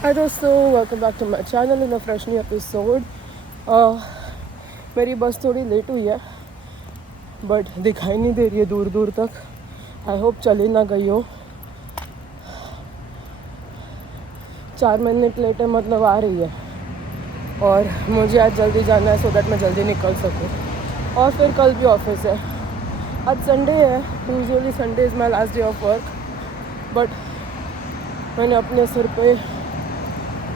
Hi दोस्तों, welcome back to my channel in a fresh new episode. मेरी बस थोड़ी लेट हुई है बट दिखाई नहीं दे रही है दूर दूर तक। आई होप चली ना गई हो। 4 मिनट लेट है मतलब आ रही है और मुझे आज जल्दी जाना है सो दैट मैं जल्दी निकल सकूँ। और फिर कल भी ऑफिस है। आज संडे है, usually Sunday is my last day of work but मैंने अपने सिर पे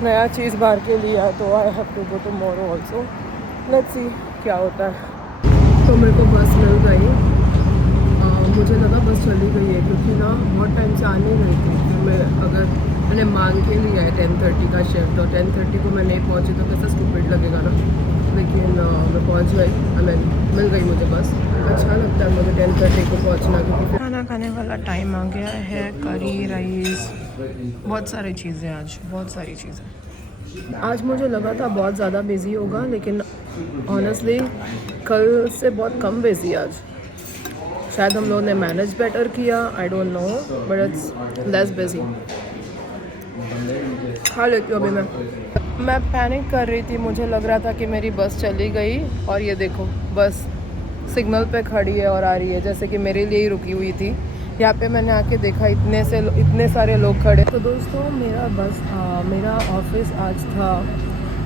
नया चीज़ बाहर के लिया तो I have to go tomorrow also. Let's see क्या होता है। तो मेरे को बस मिल गई। मुझे लगा बस चली गई है क्योंकि ना बहुत टाइम से आ नहीं रही थी। तो मैं अगर मैंने मांग के लिया है 10:30 का शिफ्ट और 10:30 को मैं नहीं पहुंची तो कैसा स्टूपिड लगेगा ना। लेकिन मैं पहुंच गई। आई मीन मिल गई मुझे बस। अच्छा लगता है मुझे 10:30 को पहुंचना क्योंकि फिर खाना खाने वाला टाइम आ गया है। करी राइस बहुत सारी चीज़ें, आज बहुत सारी चीज़ें। आज मुझे लगा था बहुत ज़्यादा बिजी होगा लेकिन ऑनेस्टली कल से बहुत कम बिजी आज। शायद हम लोगों ने मैनेज बेटर किया, I don't know, but it's less busy. खा लेती हूँ अभी मैं पैनिक कर रही थी। मुझे लग रहा था कि मेरी बस चली गई और ये देखो बस सिग्नल पे खड़ी है और आ रही है जैसे कि मेरे लिए ही रुकी हुई थी। यहाँ पे मैंने आके देखा इतने सारे लोग खड़े। तो दोस्तों मेरा ऑफिस आज था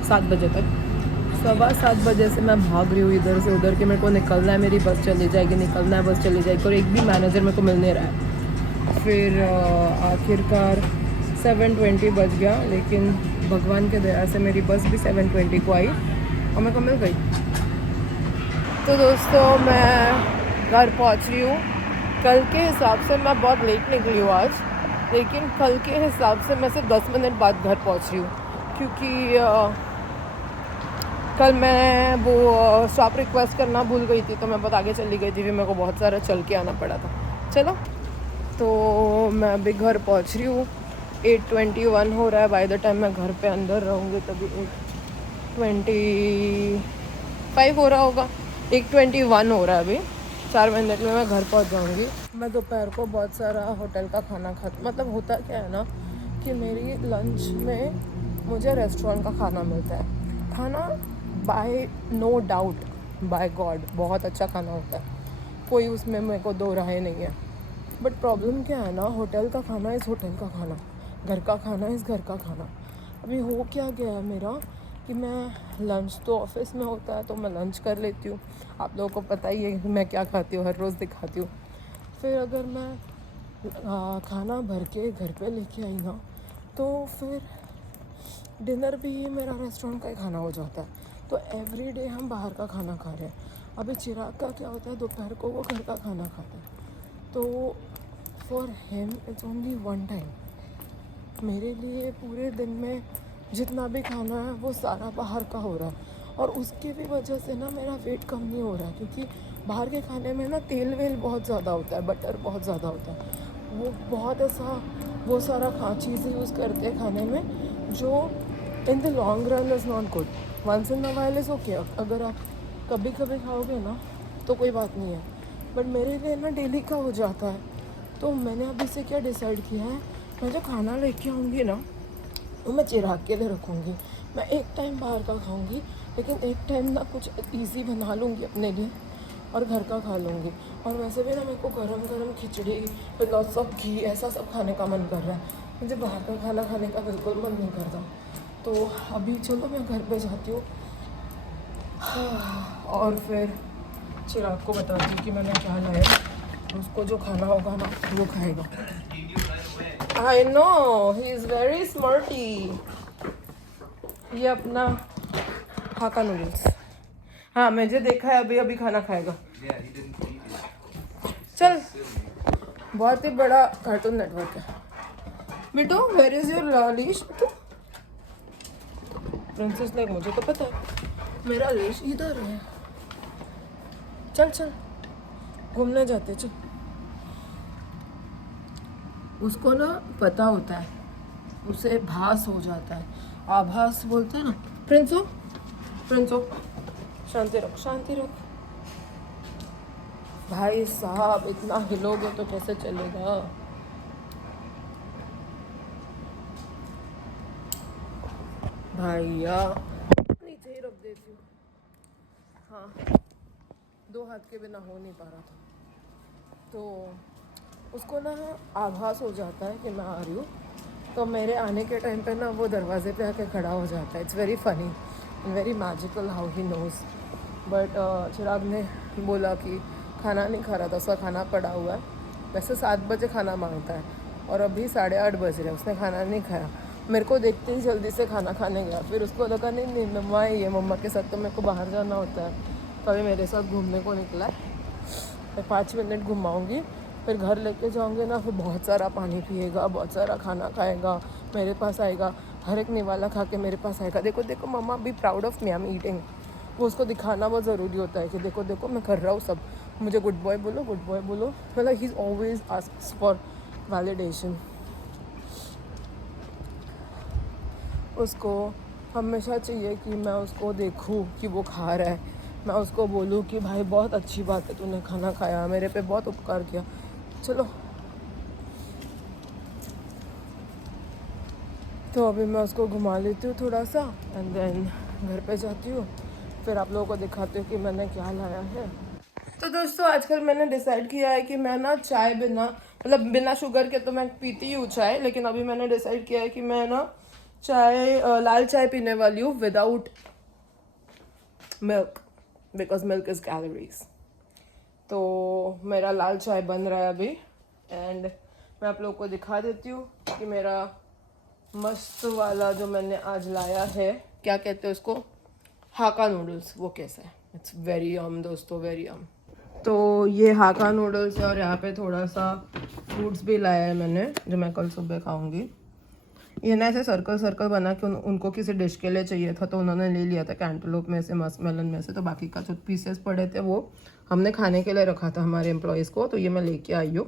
7 बजे तक। 7:15 से मैं भाग रही हूँ इधर से उधर के मेरे को निकलना है, मेरी बस चली जाएगी, निकलना है, बस चली जाएगी और एक भी मैनेजर मेरे को मिल नहीं रहा है। फिर आखिरकार 7:20 बज गया लेकिन भगवान के दया से मेरी बस भी 7:20 को आई और मेरे को मिल गई। तो दोस्तों मैं घर पहुंच रही हूँ। कल के हिसाब से मैं बहुत लेट निकली हूँ आज, लेकिन कल के हिसाब से मैं सिर्फ 10 मिनट बाद घर पहुंच रही हूँ क्योंकि कल मैं वो स्टॉप रिक्वेस्ट करना भूल गई थी तो मैं बहुत आगे चली गई थी। फिर मेरे को बहुत सारा चल के आना पड़ा था। चलो तो मैं अभी घर पहुंच रही हूँ। 8:21 हो रहा है। बाय द टाइम मैं घर पे अंदर रहूँगी तभी 8:25 हो रहा होगा। 8:21 हो रहा है अभी। 4 मिनट में मैं घर पहुंच जाऊंगी। मैं दोपहर को बहुत सारा होटल का खाना मतलब होता क्या है ना कि मेरी लंच में मुझे रेस्टोरेंट का खाना मिलता है। खाना by no doubt, by god बहुत अच्छा खाना होता है, कोई उसमें मेरे को दो राय नहीं है। बट प्रॉब्लम क्या है ना, होटल का खाना इज़ होटल का खाना, घर का खाना इज़ घर का खाना। अभी हो क्या गया है मेरा कि मैं लंच तो ऑफिस में होता है तो मैं लंच कर लेती हूँ। आप लोगों को पता ही है कि मैं क्या खाती हूँ, हर रोज़ दिखाती हूँ। फिर अगर मैं खाना भर के घर पे लेके आई ना तो फिर डिनर भी मेरा रेस्टोरेंट का ही खाना हो जाता है। तो एवरी डे हम बाहर का खाना खा रहे हैं। अभी चिराग का क्या होता है, दोपहर को वो घर का खाना खाता है तो for him it's only one time. मेरे लिए पूरे दिन में जितना भी खाना है वो सारा बाहर का हो रहा है और उसके भी वजह से ना मेरा वेट कम नहीं हो रहा है क्योंकि बाहर के खाने में ना तेल वेल बहुत ज़्यादा होता है, बटर बहुत ज़्यादा होता है। वो बहुत ऐसा वो सारा चीज़ें यूज़ करते हैं खाने में जो in the long run is not good. Once in a while is okay, अगर आप कभी कभी खाओगे ना तो कोई बात नहीं है, बट मेरे लिए ना डेली का हो जाता है। तो मैंने अभी से क्या डिसाइड किया है, मैं जो खाना लेके आऊँगी ना वो मैं चिराग के लिए रखूँगी। मैं एक टाइम बाहर का खाऊँगी लेकिन एक टाइम ना कुछ इजी बना लूँगी अपने लिए और घर का खा लूँगी। और वैसे भी ना मेरे को गरम गरम खिचड़ी विद लॉट्स ऑफ घी ऐसा सब खाने का मन कर रहा है। मुझे बाहर का खाना खाने का बिल्कुल मन नहीं करता। तो अभी चलो मैं घर पे जाती हूँ और फिर चिराग को बताती हूँ कि मैंने क्या लाया। उसको जो खाना होगा ना वो खाएगा। I know he is very smarty. ये अपना हाका नूडल्स, हाँ मुझे देखा है अभी अभी खाना खाएगा। चल, बहुत ही बड़ा कार्टून नेटवर्क है। Bittu where is your leash? Princess like मुझे तो पता है मेरा लीश इधर है। चल चल घूमने जाते चल। उसको ना पता होता है, उसे भास हो जाता है, आभास बोलते हैं ना। प्रिंसो प्रिंसो शांति रख, शांति रख। भाई साहब इतना हिलोगे तो कैसे चलेगा। भैया नीचे ही रख देती हूँ। हाँ, 2 हाथ के बिना हो नहीं पा रहा था, तो उसको ना आभास हो जाता है कि मैं आ रही हूँ, तो मेरे आने के टाइम पे ना वो दरवाजे पे आके खड़ा हो जाता है। It's very funny and very magical how he knows. But Chirag ने बोला कि खाना नहीं खा रहा था, उसका खाना पड़ा हुआ है। वैसे 7 बजे खाना मांगता है और अभी 8:30 बज रहे हैं, उसने खाना नहीं खाया। मेरे को देखते ही जल्दी से खाना खाने गया। फिर उसको लगा नहीं नहीं मम्मा ही है, मम्मा के साथ तो मेरे को बाहर जाना होता है, तो अभी मेरे साथ घूमने को निकला है। मैं 5 मिनट घुमाऊँगी, फिर घर लेके जाऊँगी ना, फिर बहुत सारा पानी पिएगा, बहुत सारा खाना खाएगा, मेरे पास आएगा, हर एक निवाला खा के मेरे पास आएगा। देखो देखो mamma be proud of me, I am eating. वो उसको दिखाना बहुत ज़रूरी होता है कि देखो देखो मैं कर रहा हूँ सब, मुझे गुड बॉय बोलो, गुड बॉय बोलो। मतलब he is always asks for validation. उसको हमेशा चाहिए कि मैं उसको देखूं कि वो खा रहा है, मैं उसको बोलूं कि भाई बहुत अच्छी बात है तूने खाना खाया, मेरे पे बहुत उपकार किया। चलो, तो अभी मैं उसको घुमा लेती हूँ थोड़ा सा एंड देन घर पे जाती हूँ, फिर आप लोगों को दिखाती हूँ कि मैंने क्या लाया है। तो दोस्तों आजकल मैंने डिसाइड किया है कि मैं ना चाय बिना, मतलब बिना शुगर के तो मैं पीती ही हूँ चाय, लेकिन अभी मैंने डिसाइड किया है कि मैं ना चाय लाल चाय पीने वाली हूँ without milk, because milk is calories. तो मेरा लाल चाय बन रहा है अभी एंड मैं आप लोगों को दिखा देती हूँ कि मेरा मस्त वाला जो मैंने आज लाया है, क्या कहते हैं उसको, हाका नूडल्स, वो कैसा है। इट्स वेरी यम दोस्तों, वेरी यम। तो ये हाका नूडल्स है और यहाँ पे थोड़ा सा फ्रूट्स भी लाया है मैंने, जो मैं कल सुबह खाऊंगी। ये ना ऐसे सर्कल सर्कल बना के उनको किसी डिश के लिए चाहिए था, तो उन्होंने ले लिया था कैंटलोप में से, मस्कमेलन में से। तो बाकी का जो पीसेस पड़े थे वो हमने खाने के लिए रखा था हमारे एम्प्लॉयज़ को, तो ये मैं लेके आई हूँ।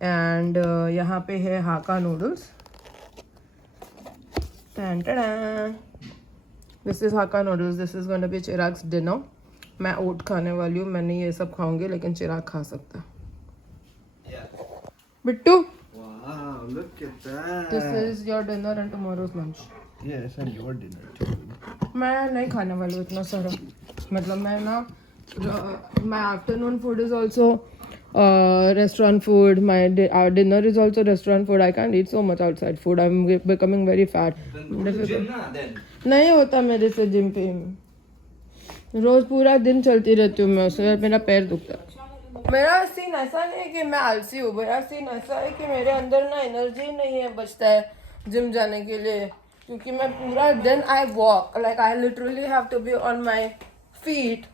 एंड यहाँ पे है hakka noodles, this is hakka noodles, this is gonna be Chirag's dinner. मैं ओट खाने वाली हूँ, मैंने ये सब खाऊंगी, लेकिन चिराग खा सकता है। Bittu, Wow, look at that. This is your dinner and tomorrow's lunch. Yes, and your dinner too. मैं नहीं खाने वाली हूँ इतना सारा, मतलब मैं ना, my afternoon food is also restaurant food, my dinner is also restaurant food. I can eat so much outside food, I am becoming very fat. नहीं होता मेरे से जिम पे, रोज़ पूरा दिन चलती रहती हूँ मैं, उससे मेरा पैर दुखता है। मेरा सीन ऐसा नहीं है कि मैं आलसी हूँ, मेरा सीन ऐसा है कि मेरे अंदर ना एनर्जी नहीं है बचता है जिम जाने के लिए, क्योंकि मैं पूरा दिन I walk, like I literally have to be on my feet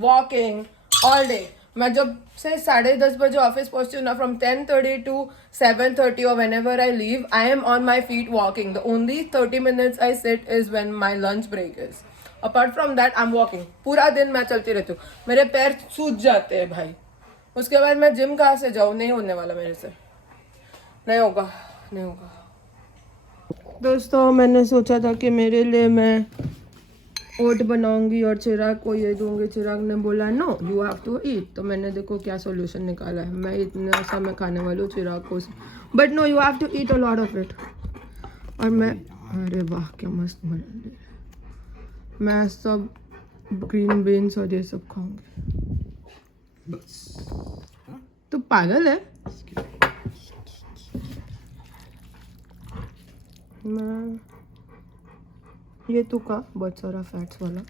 walking all day. मैं जब से 10:30 बजे ऑफिस पहुंचती हूँ ना, फ्रॉम 10:30 to 7:30 और whenever I leave, I am on my feet walking. The only 30 minutes I sit is when my lunch break is, apart from that I am walking. पूरा दिन मैं चलती रहती हूँ, मेरे पैर सूज जाते हैं भाई। उसके बाद मैं जिम कहाँ से जाऊँ, नहीं होने वाला मेरे से, नहीं होगा, नहीं होगा। दोस्तों मैंने सोचा था कि मेरे लिए मैं ओट बनाऊंगी और चिराग को ये दूंगी, चिराग ने बोला no you have to eat. तो मैंने देखो क्या सॉल्यूशन निकाला है, मैं इतना सा मैं खाने वाली हूँ चिराग को, but no you have to eat a lot of it. और मैं, अरे वाह क्या मस्त बना, मैं सब ग्रीन बीन्स और ये सब खाऊंगी। तो पागल है। मैं ये तो का बहुत सारा फैट्स वाला,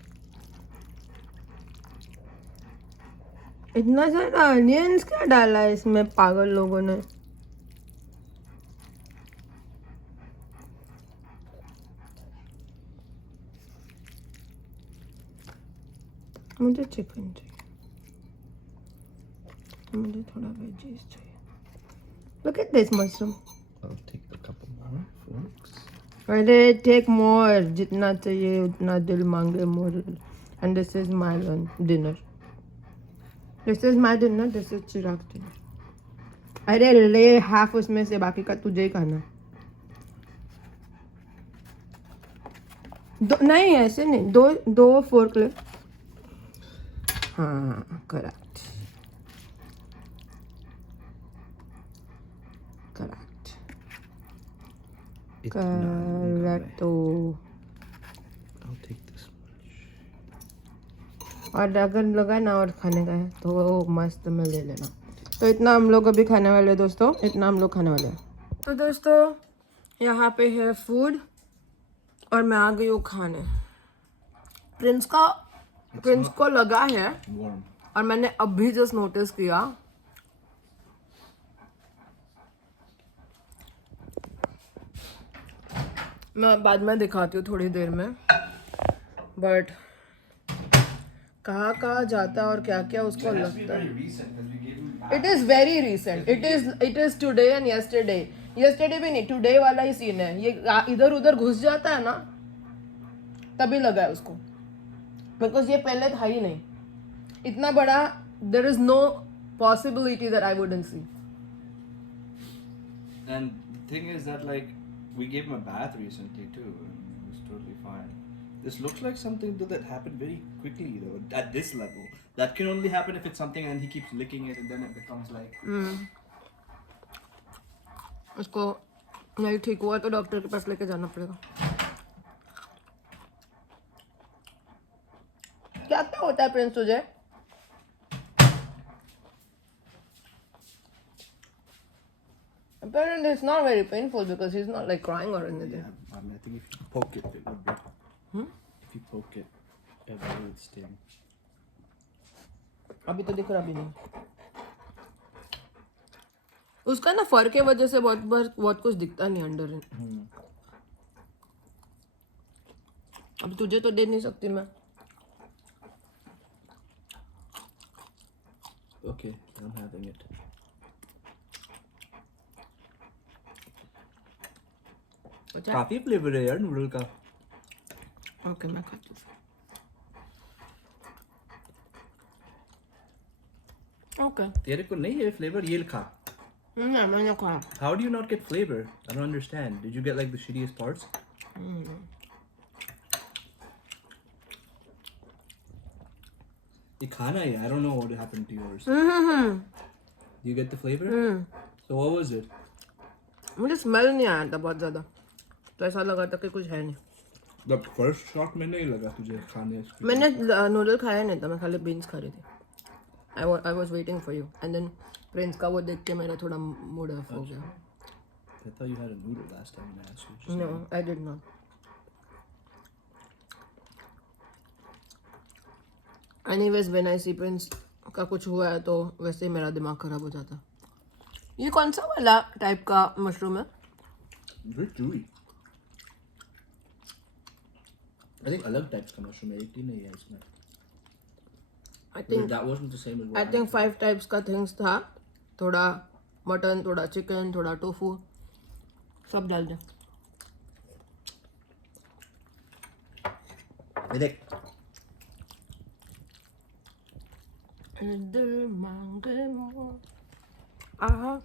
इतना सारा अनियंस क्या डाला है इसमें पागल लोगों ने। मुझे चिकन चाहिए, मुझे थोड़ा वेजीज चाहिए। Look at this mushroom. I'll take a couple more forks. अरे टेक मोर, जितना चाहिए उतना दिल मांगे more. And this is my dinner, this is my dinner, this is Chirag dinner. अरे ले हाफ उसमें से, बाकी का तुझे ही खाना। दो नहीं, ऐसे नहीं, दो दो फोर्क ले। हाँ करेक्ट करेक्ट करेक्ट। तो और अगर लगा ना और खाने का है तो वो मस्त में ले लेना। तो इतना हम लोग अभी खाने वाले हैं दोस्तों, इतना हम लोग खाने वाले हैं। तो दोस्तों यहाँ पे है फूड और मैं आ गई हूँ खाने। प्रिंस को लगा है Warm. और मैंने अभी जस्ट नोटिस किया। मैं बाद में दिखाती हूँ थोड़ी देर में, बट कहाँ जाता है और क्या क्या उसको लगता है। It is very recent, it is today and yesterday भी नहीं, टुडे वाला ही सीन है। ये इधर उधर घुस जाता है ना तभी लगा है उसको, बिकॉज ये पहले था ही नहीं इतना बड़ा। There is no possibility that I wouldn't see. And the thing is that like we gave him a bath recently too, and it was totally fine. This looks like something that happened very quickly though. At this level, that can only happen if it's something and he keeps licking it and then it becomes like. उसको नहीं ठीक हुआ तो doctor के पास लेके जाना पड़ेगा। क्या क्या होता है प्रिंस तुझे? Apparently it's not very painful because he's not like crying or anything. Yeah, I mean, I think if you poke it, it would be. If you poke it, it would sting. अभी तो दिख रहा भी नहीं उसका ना, फर के वजह से बहुत कुछ दिखता नहीं अंडर। अब तुझे तो दे नहीं सकती मैं। Okay, I'm having it. काफी फ्लेवर है यार नूडल का। ओके मैं खाती हूँ। ओके तेरे को नहीं है फ्लेवर, ये खा। नहीं मैंने खाया। How do you not get flavor? I don't understand. Did you get like the shittiest parts? ये खाना है। I don't know what happened to yours. You get the flavor? So what was it? मुझे smell नहीं आया था बहुत ज़्यादा, तो ऐसा लगा था कि कुछ है नहीं। The first shot में नहीं लगा तुझे खाने से? मैंने नूडल खाया नहीं था, मैं खाली बीन्स खा रही थी। I was waiting for you and then Prince का वो देख के मेरा थोड़ा मूड ऑफ हो गया। I thought you had a noodle last time I asked you. Just No, I did not. Anyways, when I see Prince का कुछ हुआ है तो वैसे ही मेरा दिमाग खराब हो जाता। ये कौन सा वाला टाइप का मशरूम है? Very chewy. I think अलग टाइप्स का मशरूम है, एक ही नहीं है इसमें। I think That wasn't the same as what I think 5 types का थिंग्स था। थोड़ा मटन, थोड़ा चिकन, थोड़ा टोफू, सब डाल दे। देख दिल मांगे मोर। आहा।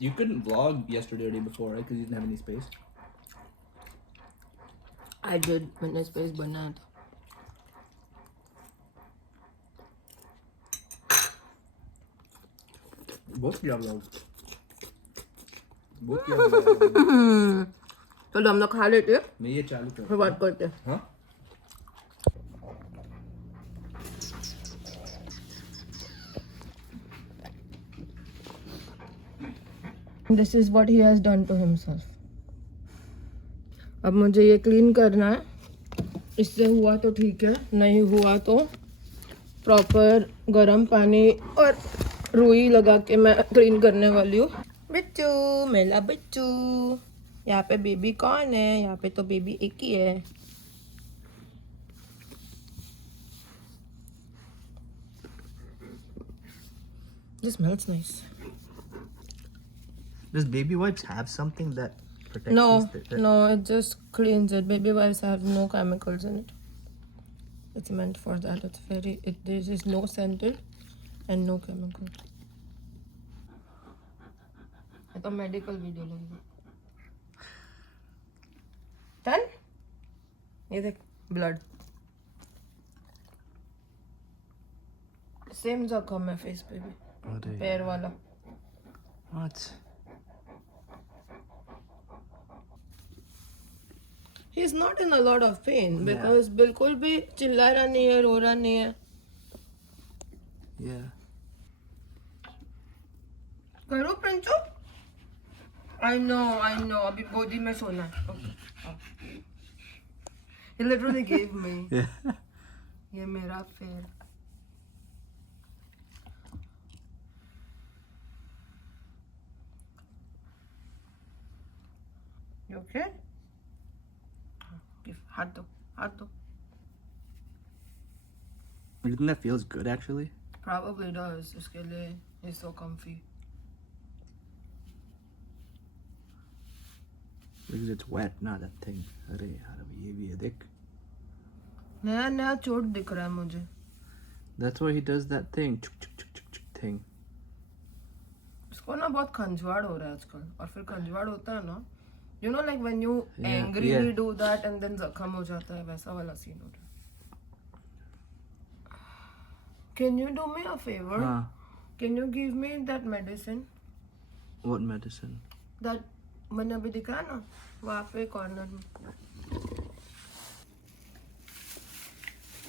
You couldn't vlog yesterday or day before, right? Because you didn't have any space. I did, मैंने स्पेस बनाया था। बहुत किया vlog. बहुत किया vlog. चलो हम लोग खा लेते हैं, मैं ये चालू कर। फिर बात करते हैं। हाँ? This is what he has done to himself. अब मुझे ये क्लीन करना है। इससे हुआ तो ठीक है, नहीं हुआ तो प्रॉपर गर्म पानी और रुई लगा के मैं क्लीन करने वाली हूँ। बिच्चू, मेरा बिच्चू। यहाँ पे बेबी कौन है? यहाँ पे तो बेबी एक ही है। This smells nice. Does baby wipes have something that protects No, this? no, it just cleans it. Baby wipes have no chemicals in it. It's meant for that. There is no scented and no chemical. ये तो medical video लगेगा। Done? ये देख blood. Same जख्म है face पे भी, पैर वाला। What? He is not in a lot of pain because बिल्कुल भी चिल्ला रहा नहीं है, रो रहा नहीं है. Yeah. करो प्रिंचो. I know. अभी गोदी में सोना है. Okay. He literally gave me. Yeah. ये मेरा फेर. You okay? हाथ दो. You think that feels good actually? Probably does. इसके लिए he's so comfy. Because it's wet, not that thing. अरे यार अब ये भी है देख. नया चोट दिख रहा है मुझे. That's why he does that thing. Chuk, chuk, chuk, chuk, chuk thing. इसको ना बहुत खंजवाड़ हो रहा है आजकल. और फिर खंजवाड़ होता है ना, you know like when you angrily do that and then जख्म हो जाता है, वैसा वाला सीन हो रहा है. Can you do me a favor? Can you give me that medicine? What medicine? That मैंने अभी दिखाया ना वहाँ पे कॉर्नर में.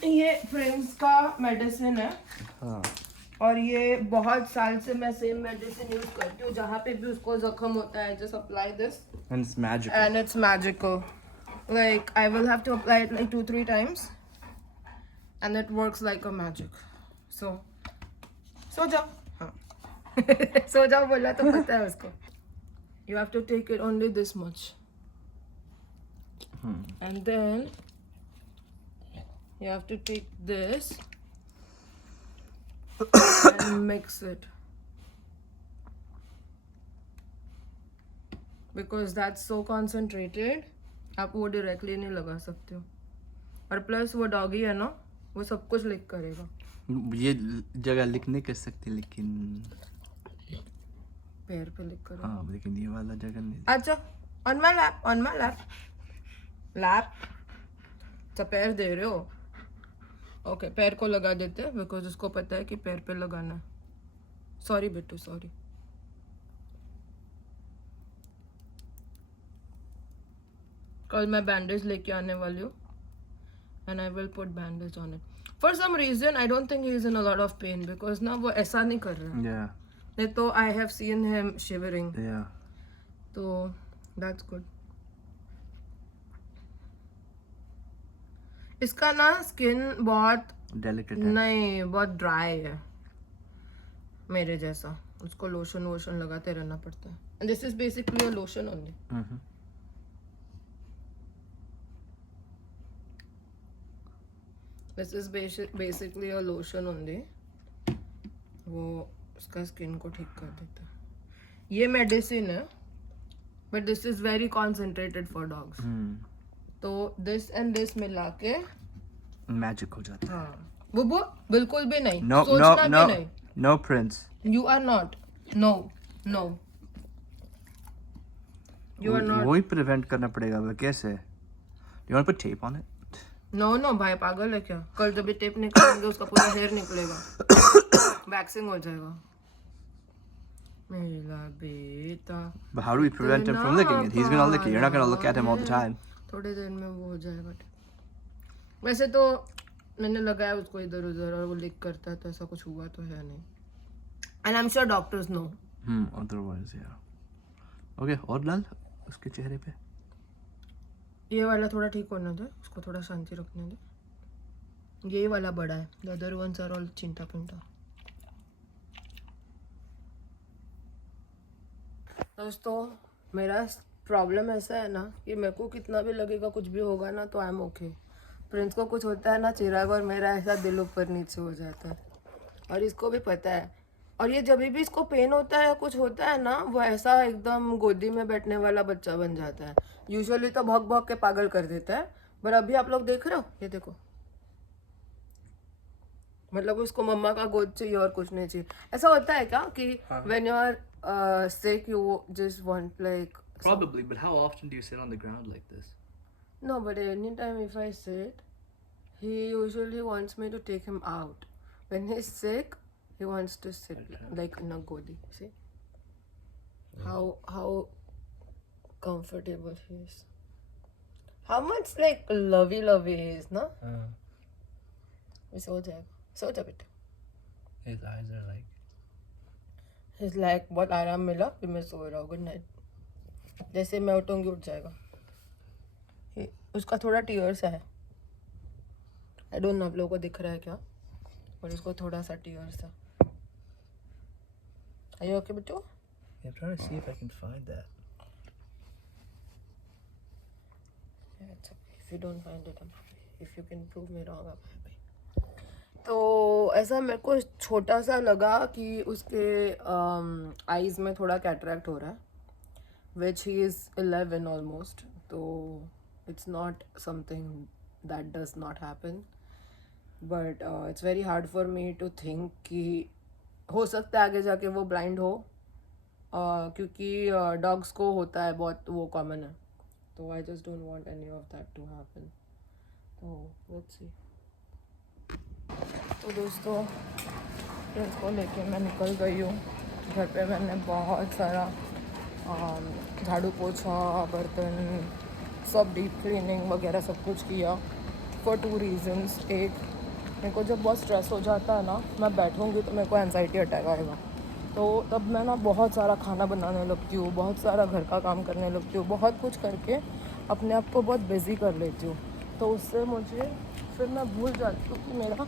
ये फ्रेंड्स का मेडिसिन है. हाँ. और ये बहुत साल से मैं सेम मेडिसिन यूज करती हूँ. जहाँ पे भी उसको जख्म होता है, just apply this. And it's magical. And it's magical. Like I will have to apply it like 2-3 times. And it works like a magic. So, सो जाओ. हाँ. सो जाओ बोला तो पता है उसको. You have to take it only this much. And then you have to take this and mix it. Because that's so concentrated, आप वो डायरेक्टली नहीं लगा सकते हो. और प्लस वो डॉगी है ना, वो सब कुछ लिख करेगा. ये जगह लिख नहीं कर सकती लेकिन पैर पे लिख करेगा. हाँ लेकिन ये वाला जगह नहीं. अच्छा, on my lap. तो पैर दे रहे हो. ओके, पैर को लगा देते हैं बिकॉज उसको पता है कि पैर पे लगाना है. सॉरी बेटू, सॉरी. कल मैं बैंडेज लेके आने वाली हूँ and I will put bandage on it. For some reason I don't think he is in a lot of pain because ना वो ऐसा नहीं कर रहा है. Yeah. नहीं तो I have seen him shivering. Yeah. तो that's good. इसका ना स्किन बहुत Delicate है. नहीं, बहुत ड्राई है मेरे जैसा. उसको लोशन वोशन लगाते रहना पड़ता है. And this is basically a lotion only. This is basically a lotion only. वो उसका स्किन को ठीक कर देता है. ये मेडिसिन है but this is very concentrated for dogs. तो this and this मिला के Magic हो जाता है. हाँ. वो बिल्कुल भी नहीं. No, सोचना no, भी नहीं. no, Prince. You are not. No. You are not. वही prevent करना पड़ेगा. वो कैसे? You want to put tape on it? No भाई, पागल है क्या? कल जब भी टेप निकालेंगे उसका पूरा हेयर निकलेगा. वैक्सिंग हो जाएगा. मेरा बेटा. But how do we prevent him from licking it? He's gonna lick it. You're not gonna look at him all the time. थोड़ी देर में वो हो जाएगा. वैसे तो मैंने लगाया उसको इधर उधर और वो लिक करता है तो ऐसा कुछ हुआ तो है नहीं. And I'm sure doctors know. Otherwise, yeah. Okay, और लाल उसके चेहरे पे. ये वाला थोड़ा ठीक होना दे, उसको थोड़ा शांति रखने दे. ये वाला बड़ा है. The other ones are all Chinta पिंटा. दोस्तों, मेरा प्रॉब्लम ऐसा है ना कि मेरे को कितना भी लगेगा कुछ भी होगा ना तो आई एम ओके. प्रिंस को कुछ होता है ना चिराग, और मेरा ऐसा दिल ऊपर नीचे हो जाता है. और इसको भी पता है. और ये जब भी इसको पेन होता है या कुछ होता है ना, वो ऐसा एकदम गोदी में बैठने वाला बच्चा बन जाता है. यूजुअली तो भौंक भौंक के पागल कर देता है, पर अभी आप लोग देख रहे हो, ये देखो. मतलब उसको मम्मा का गोद चाहिए और कुछ नहीं चाहिए. ऐसा होता है क्या कि when you are sick you just want like. Probably, but how often do you sit on the ground like this? No, but anytime if I sit, he usually wants me to take him out. When he's sick, he wants to sit like in a godi. See how comfortable he is. How much like lovey he is, ना? सो जाएगा, सो जा बेटा. His eyes are like. He's like बहुत आराम मिला, फिर मैं सो रहा हूँ. Good night. जैसे मैं उठूंगी उठ जाएगा. उसका थोड़ा टीयर्स है. आई डोंट नो आप लोगों को दिख रहा है क्या, और उसको थोड़ा सा टीयर्स है. Are you okay, बेटू? I'm trying to see if I can find that. Yeah, it's okay. If you don't find it, I'm happy. If you can prove me wrong, I'm happy. तो ऐसा मेरे को छोटा सा लगा कि उसके आईज में थोड़ा कैटरैक्ट हो रहा है, विच ही इज़ 11 ऑलमोस्ट. तो it's not something that does not happen, but it's very hard for me to think कि हो सकता है आगे जाके वो ब्लाइंड हो, क्योंकि डॉग्स को होता है, बहुत वो कॉमन है. तो I just don't want any of that to happen. तो लेट्स सी. तो दोस्तों, इसको लेके मैं निकल गई हूँ. घर पे मैंने बहुत सारा झाड़ू पोछा, बर्तन, सब डीप क्लीनिंग वगैरह सब कुछ किया फॉर 2 रीज़न्स. एक, मेरे को जब बहुत स्ट्रेस हो जाता है ना, मैं बैठूँगी तो मेरे को एंजाइटी अटैक आएगा. तो तब मैं ना बहुत सारा खाना बनाने लगती हूँ, बहुत सारा घर का काम करने लगती हूँ, बहुत कुछ करके अपने आप को बहुत बिज़ी कर लेती हूँ. तो उससे मुझे फिर मैं भूल जाती हूँ कि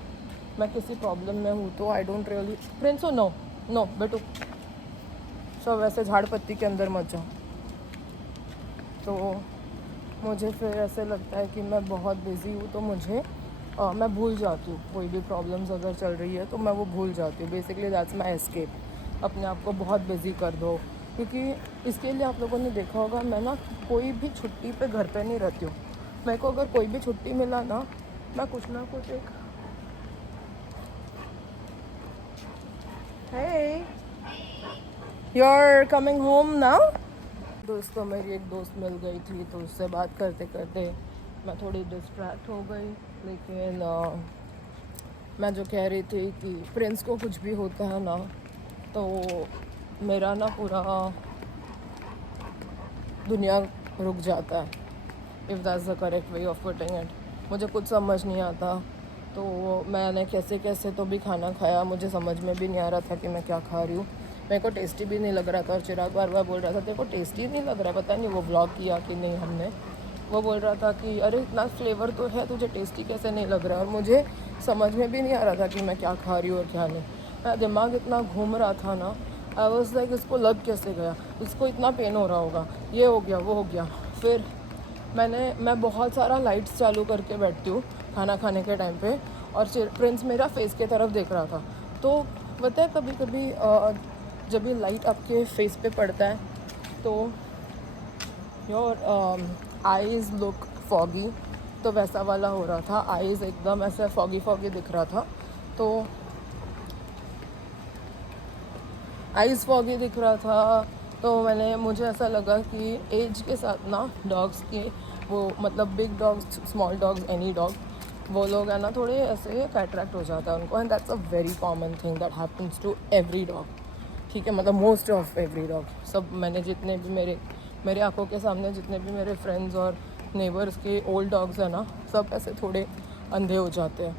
मैं किसी प्रॉब्लम में हूँ. तो आई डोंट रियली. प्रिंसो नो नो बेटू, सब वैसे झाड़ पत्ती के अंदर मत जाओ. तो मुझे फिर ऐसे लगता है कि मैं बहुत बिज़ी हूँ, तो मैं भूल जाती हूँ. कोई भी प्रॉब्लम्स अगर चल रही है तो मैं वो भूल जाती हूँ. Basically that's my escape. अपने आप को बहुत बिज़ी कर दो, क्योंकि इसके लिए आप लोगों ने देखा होगा, मैं ना कोई भी छुट्टी पे घर पे नहीं रहती हूँ. मेरे को अगर कोई भी छुट्टी मिला ना, मैं कुछ ना कुछ एक Hey, you're coming home now? दोस्तों, मेरी एक दोस्त मिल गई थी, तो उससे बात करते करते मैं थोड़ी डिस्ट्रैक्ट हो गई. लेकिन मैं जो कह रही थी कि प्रिंस को कुछ भी होता है ना, तो मेरा ना पूरा दुनिया रुक जाता है. If that's the correct way of putting it. मुझे कुछ समझ नहीं आता. तो मैंने कैसे कैसे तो भी खाना खाया, मुझे समझ में भी नहीं आ रहा था कि मैं क्या खा रही हूँ. मेरे को टेस्टी भी नहीं लग रहा था. और चिराग बार बार बोल रहा था तेरे को टेस्टी नहीं लग रहा है. पता नहीं वो व्लॉग किया कि नहीं हमने. वो बोल रहा था कि अरे इतना फ्लेवर तो है, तुझे टेस्टी कैसे नहीं लग रहा है. और मुझे समझ में भी नहीं आ रहा था कि मैं क्या खा रही हूँ और क्या नहीं. मेरा दिमाग इतना घूम रहा था ना. आई वॉज लाइक इसको लग कैसे गया, इसको इतना पेन हो रहा होगा, ये हो गया वो हो गया. फिर मैं बहुत सारा लाइट्स चालू करके बैठती हूँ खाना खाने के टाइम पे, और प्रिंस मेरा फेस के तरफ देख रहा था. तो पता है कभी कभी जब ये लाइट आपके फेस पे पड़ता है तो योर आईज़ लुक फॉगी. तो वैसा वाला हो रहा था. आईज़ एकदम ऐसे फॉगी फॉगी दिख रहा था. तो आईज़ फॉगी दिख रहा था. तो मुझे ऐसा लगा कि एज के साथ ना डॉग्स के वो मतलब big dogs, small dogs, any dog, वो लोग है ना थोड़े ऐसे कैटरैक्ट हो जाता है उनको. And that's a very common thing that happens to every dog. ठीक है, मतलब मोस्ट ऑफ एवरी डॉग. सब मैंने जितने भी मेरे आंखों के सामने जितने भी मेरे फ्रेंड्स और नेबर्स के ओल्ड डॉग्स हैं ना, सब ऐसे थोड़े अंधे हो जाते हैं.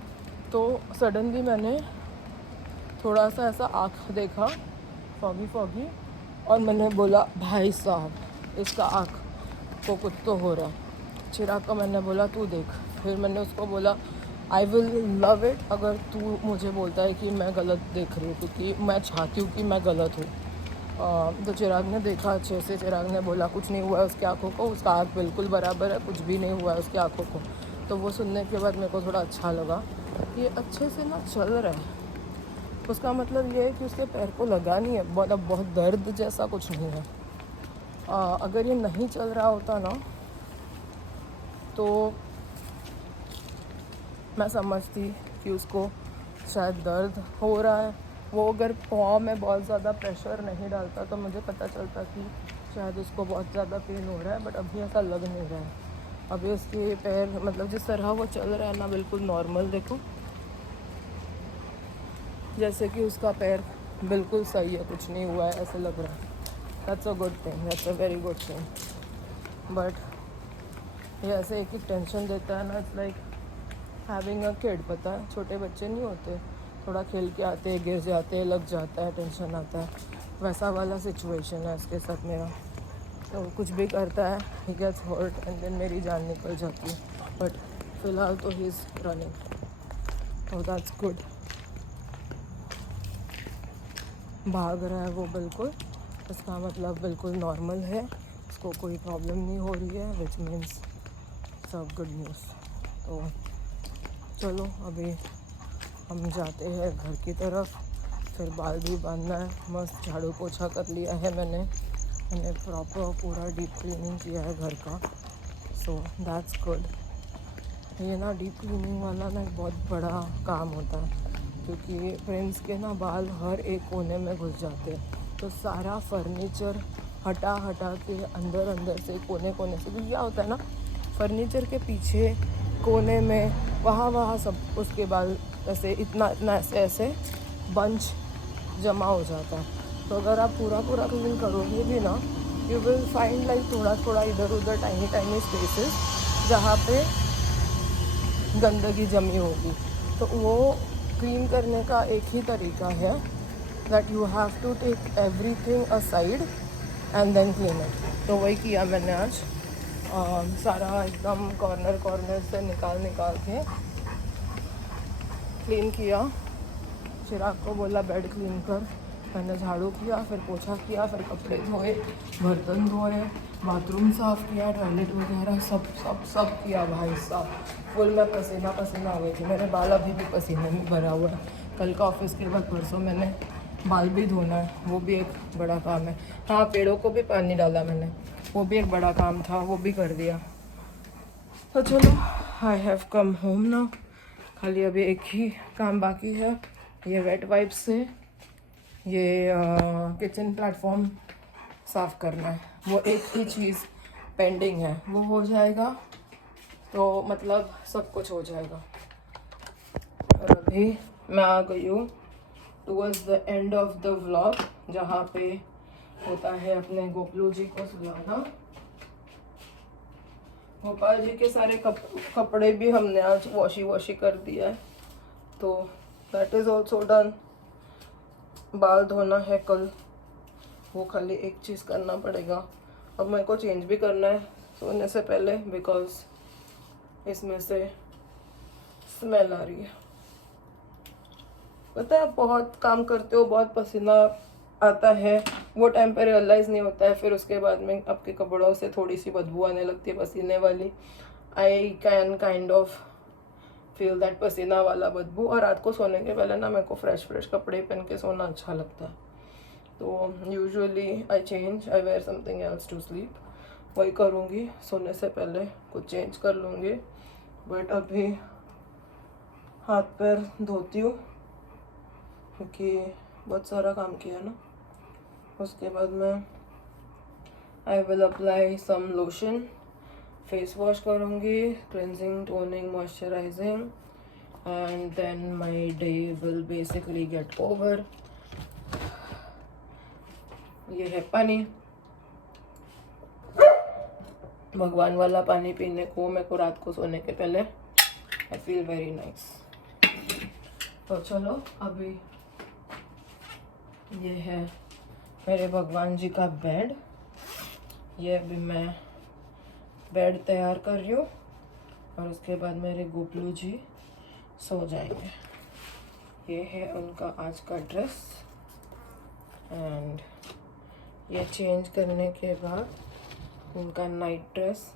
तो सडनली मैंने थोड़ा सा ऐसा आँख देखा फॉगी फॉगी, और मैंने बोला भाई साहब इसका आँख को कुछ तो हो रहा है. चिराग को मैंने बोला तू देख. फिर मैंने उसको बोला आई विल लव इट अगर तू मुझे बोलता है कि मैं गलत देख रही हूँ, क्योंकि मैं चाहती हूँ कि मैं गलत हूँ. तो चिराग ने देखा अच्छे से. चिराग ने बोला कुछ नहीं हुआ है उसकी आँखों को, उसका आँख बिल्कुल बराबर है, कुछ भी नहीं हुआ है उसकी आँखों को. तो वो सुनने के बाद मेरे को थोड़ा अच्छा लगा. ये अच्छे से ना चल रहा है. उसका मतलब ये है कि उसके पैर को लगा नहीं है, मतलब बहुत दर्द जैसा कुछ नहीं है. अगर ये नहीं चल रहा होता ना तो मैं समझती कि उसको शायद दर्द हो रहा है. वो अगर पाँव में बहुत ज़्यादा प्रेशर नहीं डालता तो मुझे पता चलता कि शायद उसको बहुत ज़्यादा पेन हो रहा है. बट अभी ऐसा लग नहीं रहा है. अभी उसके पैर मतलब जिस तरह वो चल रहा है ना, बिल्कुल नॉर्मल. देखो जैसे कि उसका पैर बिल्कुल सही है, कुछ नहीं हुआ है ऐसे लग रहा है. That's a good thing, that's a very good thing. But ये ऐसे एक टेंशन देता है ना, it's like having a kid. पता है छोटे बच्चे नहीं होते, थोड़ा खेल के आते हैं, गिर जाते हैं, लग जाता है, टेंशन आता है, वैसा वाला सिचुएशन है इसके साथ मेरा। तो कुछ भी करता है, he gets hurt and then मेरी जान निकल जाती है। बट फिलहाल तो ही इज़ रनिंग, तो दैट्स गुड। भाग रहा है वो बिल्कुल, इसका मतलब बिल्कुल नॉर्मल है, उसको कोई प्रॉब्लम नहीं हो रही है, विच मीन्स सब गुड न्यूज़। तो चलो अभी हम जाते हैं घर की तरफ, फिर बाल भी बांधना है। मस्त झाड़ू पोछा कर लिया है मैंने प्रॉपर पूरा डीप क्लीनिंग किया है घर का, सो दैट्स गुड। ये ना डीप क्लीनिंग वाला ना एक बहुत बड़ा काम होता है, क्योंकि प्रिंस के ना बाल हर एक कोने में घुस जाते हैं, तो सारा फर्नीचर हटा के अंदर से कोने से, क्योंकि क्या होता है ना, फर्नीचर के पीछे कोने में वहाँ सब उसके बाल ऐसे इतना ऐसे बंच जमा हो जाता है। तो अगर आप पूरा क्लीन करोगे भी ना, यू विल फाइंड लाइक थोड़ा इधर उधर टाइनी स्पेसेस जहाँ पे गंदगी जमी होगी। तो वो क्लीन करने का एक ही तरीका है, that you have to take everything aside and then clean it. तो वही किया मैंने आज। सारा एकदम कॉर्नर से निकाल के क्लीन किया। चिराग को बोला बेड क्लीन कर, मैंने झाड़ू किया, फिर पोछा किया, फिर कपड़े धोए, बर्तन धोए, बाथरूम साफ़ किया, टॉयलेट वगैरह सब किया भाई साहब। फुल में पसीना हो गई थी, मेरे बाल अभी भी पसीने में भरा हुआ है। कल का ऑफिस के बाद परसों मैंने बाल भी धोना है, वो भी एक बड़ा काम है। हाँ, पेड़ों को भी पानी डाला मैंने, वो भी एक बड़ा काम था, वो भी कर दिया। तो चलो, I have come home now. खाली अभी एक ही काम बाकी है, ये वेट वाइप से ये किचन प्लेटफॉर्म साफ़ करना है। वो एक ही चीज़ पेंडिंग है, वो हो जाएगा तो मतलब सब कुछ हो जाएगा। और अभी मैं आ गई हूँ towards the end of the vlog, जहाँ पे होता है अपने गोपलू जी को सुलाना। गोपाल जी के सारे कपड़े भी हमने आज वॉशी कर दिया है, तो दैट इज़ ऑल्सो डन। बाल धोना है कल, वो खाली एक चीज़ करना पड़ेगा। अब मेरे को चेंज भी करना है सोने से पहले, बिकॉज इसमें से स्मेल आ रही है। पता है, आप बहुत काम करते हो, बहुत पसीना आता है, वो टाइम पे रियलाइज़ नहीं होता है, फिर उसके बाद में आपके कपड़ों से थोड़ी सी बदबू आने लगती है पसीने वाली। I can kind of feel that पसीना वाला बदबू। और रात को सोने के पहले ना मेरे को फ्रेश कपड़े पहन के सोना अच्छा लगता है, तो usually I wear something else to sleep. वही करूँगी, सोने से पहले कुछ चेंज कर लूँगी। बट अभी हाथ पैर धोती हूँ, क्योंकि बहुत सारा काम किया ना। उसके बाद मैं I will apply some lotion, face wash करूँगी, cleansing, toning, moisturizing, and then my day will basically get over. ये है पानी, भगवान वाला पानी पीने को मेरे को रात को सोने के पहले आई फील वेरी नाइस। तो चलो, अभी ये है मेरे भगवान जी का बेड। ये अभी मैं बेड तैयार कर रही हूँ, और उसके बाद मेरे गोपलू जी सो जाएंगे। ये है उनका आज का ड्रेस, एंड ये चेंज करने के बाद उनका नाइट ड्रेस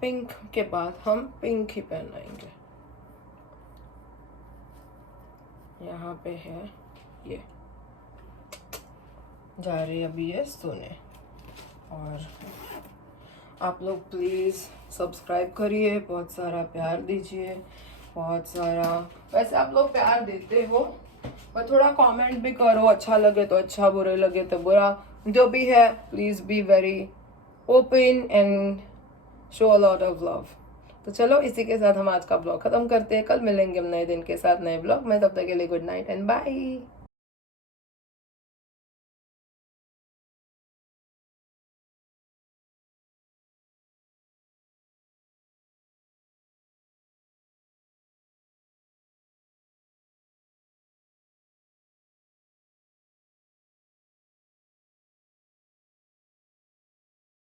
पिंक के बाद हम पिंक ही पहनाएंगे। यहाँ पे है ये, जा रही अभी ये सोने। और आप लोग प्लीज़ सब्सक्राइब करिए, बहुत सारा प्यार दीजिए, बहुत सारा। वैसे आप लोग प्यार देते हो, पर थोड़ा कमेंट भी करो, अच्छा लगे तो अच्छा, बुरे लगे तो बुरा, जो भी है please be very open and show a lot of love. तो चलो, इसी के साथ हम आज का ब्लॉग ख़त्म करते हैं। कल मिलेंगे हम नए दिन के साथ, नए ब्लॉग में। तब तक के लिए गुड नाइट एंड बाय।